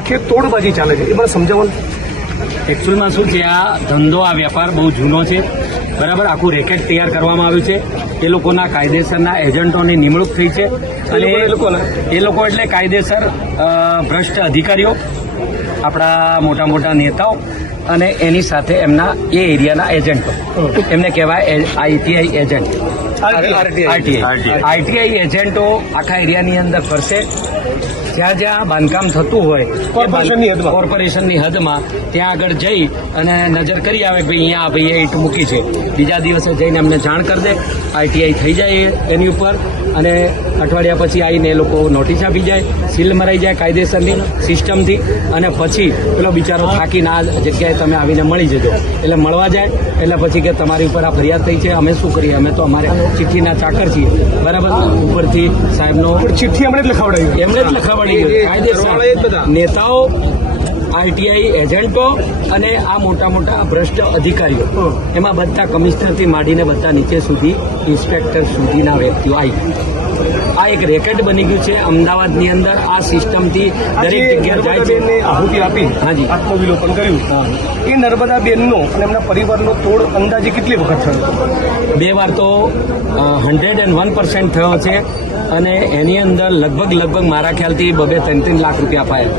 આખી તોડબાજી ચાલે છે, એ મને સમજાવવાનું. એકચ્યુઅલમાં શું છે, આ ધંધો, આ વેપાર બહુ જૂનો છે, બરાબર. આખું રેકેટ તૈયાર કરવામાં આવ્યું છે. એ લોકોના કાયદેસરના એજન્ટોની નિમણૂક થઈ છે અને એ લોકો એટલે કાયદેસર ભ્રષ્ટ અધિકારીઓ, આપણા મોટા મોટા નેતાઓ અને એની સાથે એમના એ એરિયાના એજન્ટો, એમને કહેવાય આઈટીઆઈ એજન્ટ. આઈટીઆઈ એજન્ટો આખા એરિયાની અંદર ફરશે. જ્યાં જ્યાં બાંધકામ થતું હોય કોર્પોરેશનની હદમાં ત્યાં આગળ જઈ અને નજર કરી આવે, ભાઈ અહીંયા આ ભાઈએ ઈંટ મૂકી છે, બીજા દિવસે જઈને અમને જાણ કરી દે, આઈટીઆઈ થઈ જાય એની ઉપર, અને અઠવાડિયા પછી આવીને એ લોકો નોટિસ આપી જાય, સીલ મરાઈ જાય કાયદેસરની સિસ્ટમથી, અને પછી પેલો બિચારો થાકીને આ જગ્યાએ તમે આવીને મળી જજો. એટલે મળવા જાય એટલે પછી કે તમારી ઉપર આ ફરિયાદ થઈ છે, અમે શું કરીએ, અમે તો અમારે ચિઠ્ઠીના ચાકર છીએ, બરાબર. ઉપરથી સાહેબનો ચિઠ્ઠી એમણે જ લખાવડાવી, કાયદેસર નેતાઓ, આઈટીઆઈ એજન્ટો અને આ મોટા મોટા ભ્રષ્ટ અધિકારીઓ, એમાં બધા કમિશનરથી માંડીને બધા નીચે સુધી ઇન્સ્પેક્ટર સુધીના વ્યક્તિઓ આવી. આ એક રેકેટ બની ગયું છે અમદાવાદની અંદર. આ સિસ્ટમથી દરેક જગ્યાએ જાય છે. આહુતિ આપી, હાજી, આત્મવિલોપન કર્યું. એ નર્મદા બેનનો અને એમના પરિવારનો તોડ અંદાજે કેટલી વખત થયો? 2 વાર તો 101% થયો છે, અને એની અંદર લગભગ મારા ખ્યાલથી 2-3 લાખ રૂપિયા અપાયા.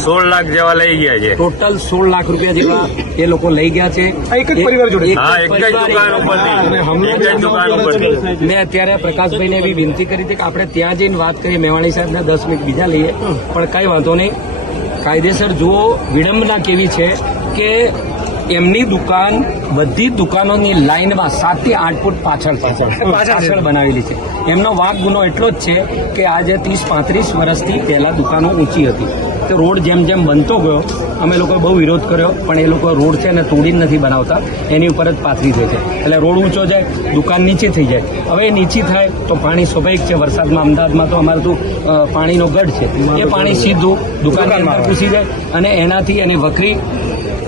16 લાખ જેવા લઈ ગયા છે. ટોટલ 16 લાખ રૂપિયા જેવા એ લોકો લઈ ગયા છે. એક જ પરિવાર જોડે? હા, એક જ દુકાન ઉપરથી. મેં અત્યારે પ્રકાશભાઈને એવી વિનંતી કરી હતી કે આપણે ત્યાં જઈને વાત કરીએ, મેવાણી સાહેબને 10 મિનિટ બીજા લઈએ, પણ કઈ વાંધો નહીં. કાયદેસર જુઓ, વિડંબના કેવી છે કે એમની દુકાન બધી દુકાનોની લાઇનમાં 7 થી 8 ફૂટ પાછળ બનાવેલી છે. એમનો વાંક ગુનો એટલો જ છે કે આજે 30-35 વર્ષથી પહેલા દુકાનો ઊંચી હતી, તો રોડ જેમ જેમ બનતો ગયો અમે લોકોએ બહુ વિરોધ કર્યો, પણ એ લોકો રોડ છે ને તોડીને નથી બનાવતા, એની ઉપર જ પાથરી દે છે. એટલે રોડ ઊંચો જાય, દુકાન નીચી થઈ જાય. હવે એ નીચી થાય તો પાણી સ્વાભાવિક છે, વરસાદમાં અમદાવાદમાં તો અમારું તો પાણીનો ગઢ છે, એ પાણી સીધું દુકાનની અંદર ઘૂસી જાય, અને એનાથી એની વખરી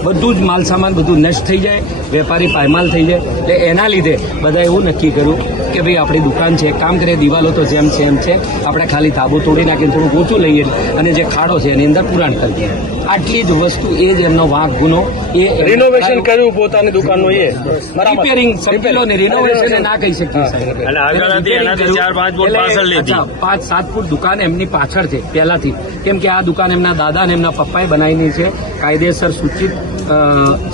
બધું જ માલ સામાન બધું નષ્ટ થઈ જાય, વેપારી પાયમાલ થઈ જાય. એટલે એના લીધે બધા એવું નક્કી કર્યું કે ભાઈ આપણી દુકાન છે, કામ કરીએ, દિવાલો તો જેમ છે એમ છે, આપણે ખાલી તાબુ તોડી નાખીને થોડુંક ઊંચું લઈએ અને જે ખાડો છે એની અંદર પુરાણ કરી દઈએ. આટલી જ વસ્તુ, એ જ એમનો વાંક ગુનો. એ રિનોવેશન કર્યું પોતાની દુકાનનું, એ રિપેરિંગ સમજેલો ને રિનોવેશન ના કહી શકીએ. 5-7 ફૂટ દુકાન એમની પાછળ છે પહેલાથી, કેમ કે આ દુકાન એમના દાદા અને એમના પપ્પાએ બનાવેલી છે. કાયદેસર સૂચિત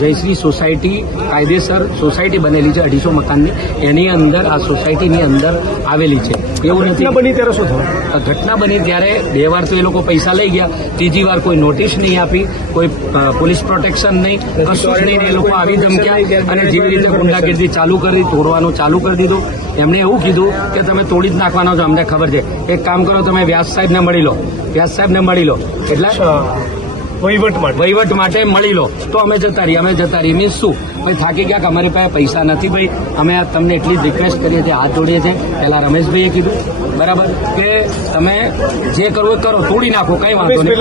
જયશ્રી સોસાયટી, કાયદેસર સોસાયટી બનેલી છે 250 મકાનની, એની અંદર આ સોસાયટીની અંદર આવેલી છે. એવું નથી બની ત્યારે શું થયું? ઘટના બની ત્યારે 2 વાર તો એ લોકો પૈસા લઈ ગયા, ત્રીજી વાર કોઈ નોટિસ નહીં આપી, કોઈ પોલીસ પ્રોટેક્શન નહીં, કશું જ નહીં. એ લોકો આવી ધમક્યા અને જેવી રીતે ગુંડાગીરી ચાલુ કરી, તોડવાનું ચાલુ કરી દીધું. એમણે એવું કીધું કે તમે તોડી જ નાખવાનો છો, અમને ખબર છે, એક કામ કરો, તમે વ્યાસ સાહેબને મળી લો, એટલે વહીવટ માટે મળી લો. તો અમે જતા રહીએ. મીન્સ શું, ભાઈ થાકી ગયા કે અમારી પાસે પૈસા નથી, ભાઈ અમે તમને એટલી જ રિક્વેસ્ટ કરીએ છીએ, હાથ જોડીએ છીએ. પહેલા રમેશભાઈએ કીધું, બરાબર, કે તમે જે કરવું એ કરો, તોડી નાખો, કઈ વાંધો નહીં.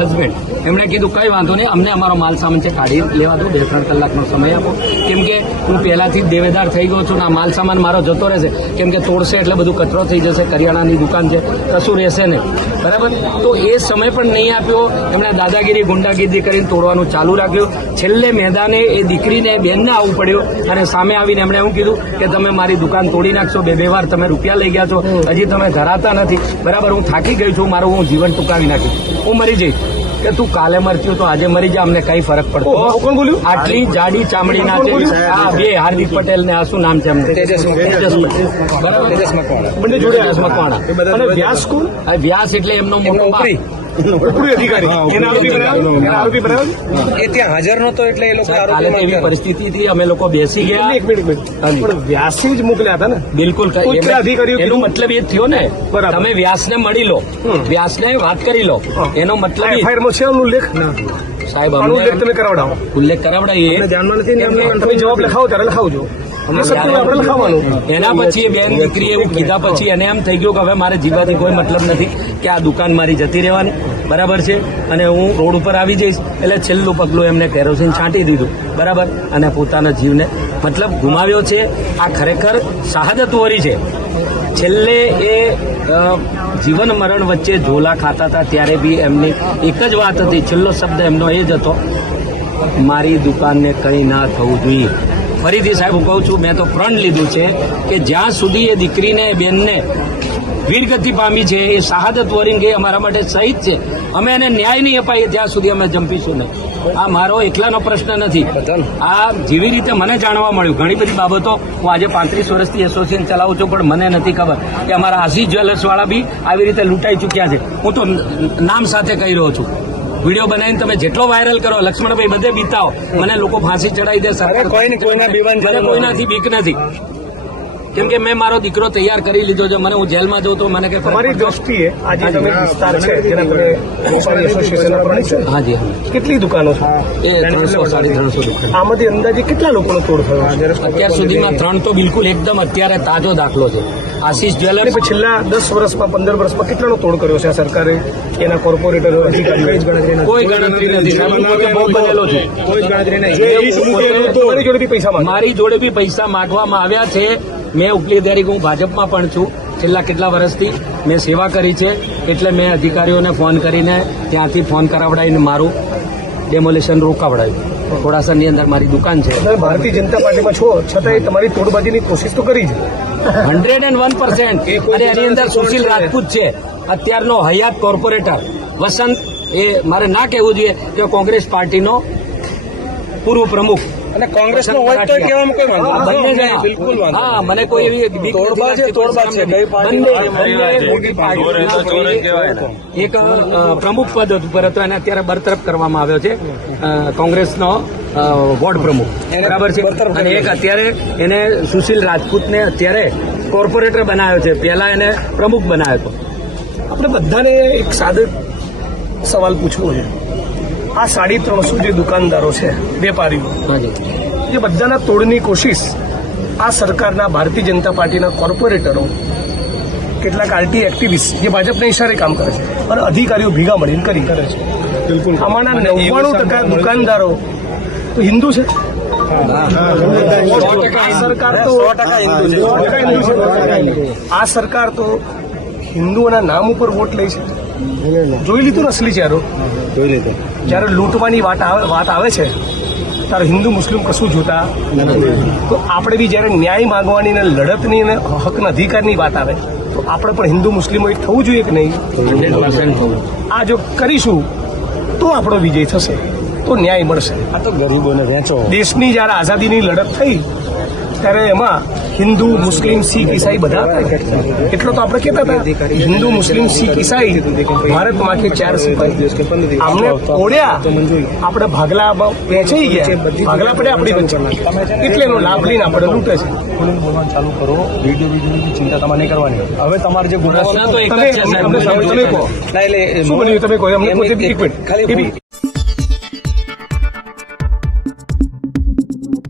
હસબન્ડ એમણે કીધું કઈ વાંધો નહીં, અમને અમારો માલ સામાન છે કાઢી લેવા દો, 2-3 કલાકનો સમય આપો, કેમ કે હું પહેલાથી જ દેવેદાર થઈ ગયો છું ને આ માલ સામાન મારો જતો રહેશે, કેમ કે તોડશે એટલે બધું કચરો થઈ જશે, કરિયાણાની દુકાન છે, કશું રહેશે નહીં, બરાબર. તો એ સમય પણ નહીં આપ્યો. એમણે દાદાગીરી ગુંડાગીરી કરીને તોડવાનું ચાલુ રાખ્યું. છેલ્લે મેદાને એ દીકરીને બેનને આવવું પડ્યું, અને સામે આવીને એમણે એવું કીધું કે તમે મારી દુકાન તોડી નાખશો, 2 વાર તમે રૂપિયા લઈ ગયા છો, હજી તમે ધરાતા નથી, બરાબર. હું થાકી ગઈ છું, મારું હું જીવન ટૂંકાવી નાખ્યું, હું મરી જઈશ. કે તું કાલે મરતી તો આજે મરી જા, અમને કઈ ફરક પડતો. કોણ બોલ્યું? આટલી જાડી ચામડીના છે આ બે, હાર્દિક પટેલ ને આ શું નામ છે એમને? તેજસ મકવાણા. અને વ્યાસ કોણ? વ્યાસ એટલે એમનો મોટો ઉપરી અધિકારી, આરોપી બનાવ્યો. એ ત્યાં હાજર નતો એટલે એ લોકો એવી પરિસ્થિતિ હતી. અમે લોકો બેસી ગયા. એક મિનિટ, પણ વ્યાસે જ મોકલ્યા હતા ને? બિલકુલ. એનો મતલબ એ થયો ને, તમે વ્યાસને મળી લો, વ્યાસને વાત કરી લો, એનો મતલબ છે ઉલ્લેખ. સાહેબ ઉલ્લેખ તમે કરાવડાવો, ઉલ્લેખ કરાવડાવીએ, ધ્યાનમાં નથી. તમે જવાબ લખાવો ત્યારે લખાવજો. એના પછી બેન દીકરી એવું કીધા પછી એને એમ થઈ ગયું કે હવે મારે જીવવાથી કોઈ મતલબ નથી, કે આ દુકાન મારી જતી રહેવાની, બરાબર છે, અને હું રોડ ઉપર આવી જઈશ એટલે છેલ્લું પગલું એમને કેરોસીન છાંટી દીધું, બરાબર, અને પોતાના જીવને મતલબ ગુમાવ્યો છે. આ ખરેખર શહાદત વરી છે. છેલ્લે એ જીવન મરણ વચ્ચે ઝોલા ખાતા હતા ત્યારે બી એમની એક જ વાત હતી, છેલ્લો શબ્દ એમનો એ જ હતો, મારી દુકાનને કંઈ ના થવું જોઈએ. ફરીથી સાહેબ હું કહું છું, મેં તો પ્રણ લીધું છે કે જ્યાં સુધી એ દીકરીને બેનને વીરગતિ પામી છે, એ શહાદત વરીને એ અમારા માટે શહીદ છે, અમે એને ન્યાય નહીં અપાઈએ ત્યાં સુધી અમે જંપીશું નહીં. આ મારો એકલાનો પ્રશ્ન નથી. આ જેવી રીતે મને જાણવા મળ્યું, ઘણી બધી બાબતો હું આજે 35 વર્ષથી એસોસિએશન ચલાવું છું, પણ મને નથી ખબર કે અમારા આશીષ જ્વેલર્સ વાળા બી આવી રીતે લૂંટાઈ ચૂક્યા છે. હું તો નામ સાથે કહી રહ્યો છું. વિડીયો બનાવીને તમે જેટલો વાયરલ કરો, લક્ષ્મણભાઈ બધે બીતાવો, મને લોકો ફાંસી ચડાવી દે, મને કોઈનાથી બીક નથી, કેમ કે મેં મારો દીકરો તૈયાર કરી લીધો છે. મને હું જેલમાં જઉં તો મને કઈ તમારી દ્રષ્ટિએ આજે તમે વિસ્તાર છે જેના તમે વેપારી એસોસિએશનના પ્રમુખ છો, હાજી કેટલી દુકાનો છે? એ 300-350 દુકાન. આમાંથી અંદાજે કેટલા લોકોનો તોડ થયો? અત્યાર સુધીમાં 3 તો બિલકુલ એકદમ અત્યારે તાજો દાખલો છે. આશીષ અને જ્વેલર્સ પછી છેલ્લા 10 વર્ષમાં 15 વર્ષમાં કેટલાનો તોડ કર્યો છે આ સરકારે, એના કોર્પોરેટર અધિકારીઓ? કોઈ ગણતરી નથી. હું પોતે ભોગ બનેલો છું. તમારી જોડે બી પૈસા માંગે? મારી જોડે બી પૈસા માંગવામાં આવ્યા છે. મેં ઉપલી તારીખ હું ભાજપમાં પણ છું. છેલ્લા કેટલા વર્ષથી મેં સેવા કરી છે, એટલે મેં અધિકારીઓને ફોન કરીને ત્યાંથી ફોન કરાવડાવીને મારું ડેમોલેશન રોકાવડાવ્યું. થોડાસાની અંદર મારી દુકાન છે. તમે ભારતીય જનતા પાર્ટીમાં છો છતાંય તમારી તોડબાજીની કોશિશ તો કરી છે. 101%. અને એની અંદર સુશીલ રાજપૂત છે, અત્યારનો હયાત કોર્પોરેટર. વસંત, એ મારે ના કહેવું જોઈએ કે કોંગ્રેસ પાર્ટીનો પૂર્વ પ્રમુખ. અને કોંગ્રેસનો હોય તો કહેવામાં કોઈ વાંધો બંને નથી. જણા. બિલકુલ વાંધો હા, મને કોઈ એવી બીક નથી લાગતી. બંને મોટી પાર્ટીના એક પ્રમુખ પદ ઉપર હતો, એને અત્યારે બરતરફ કરવામાં આવ્યો છે, કોંગ્રેસનો વોર્ડ પ્રમુખ, બરાબર છે. અને એક અત્યારે એને સુશીલ રાજપૂતને અત્યારે કોર્પોરેટર બનાવ્યો છે, પહેલા એને પ્રમુખ બનાવ્યો હતો. આપણે બધાને એક સાદો સવાલ પૂછવો છે. આ 350 જે દુકાનદારો છે, વેપારીઓ, હાજી. જે બધાના તોડની કોશિશ આ સરકારના ભારતીય જનતા પાર્ટીના કોર્પોરેટરો, કેટલાક આરટી એક્ટિવિસ્ટ જે ભાજપના ઇશારે કામ કરે છે, અને અધિકારીઓ ભેગા મળીને કરે છે. બિલકુલ. આમાંના 99% દુકાનદારો તો હિન્દુ છે. આ સરકાર તો 100% હિન્દુ છે. આ સરકાર તો હિન્દુઓના નામ ઉપર વોટ લે છે. જોઈ લીધું ને અસલી ચહેરો. જયારે લૂંટવાની વાત આવે છે ત્યારે હિન્દુ મુસ્લિમ કશું જોતા નથી. તો આપણે બી જયારે ન્યાય માંગવાની ને લડતની અને હકના અધિકારની વાત આવે તો આપણે પણ હિન્દુ મુસ્લિમો એક થવું જોઈએ કે નહીં? 100%. આ જો કરીશું તો આપણો વિજય થશે, તો ન્યાય મળશે. આ તો ગરીબોને વેચો. દેશની જયારે આઝાદીની લડત થઈ ત્યારે એમાં હિન્દુ મુસ્લિમ શીખ ઈસાઈ બધા હતા. એટલો તો આપણે કહેતા હતા હિન્દુ મુસ્લિમ શીખ ઈસાઈ ભારત માં કે 4 સિપાહી આમને ઓળ્યા, આપણે ભાગલામાં વેચાઈ ગયા, ભાગલા પડે આપણી વચ્ચે, એટલે એનો લાભ લઈને આપણે લૂંટે છે. ચાલુ કરો, વિડીયોની ચિંતા તમારે નહીં કરવાની. હવે તમારે જે પ્રશ્ન તો એક જ છે, સાહેબ. તમે કહો શું બન્યું? તમે કહો અમને પોતે એક મિનિટ ખાલી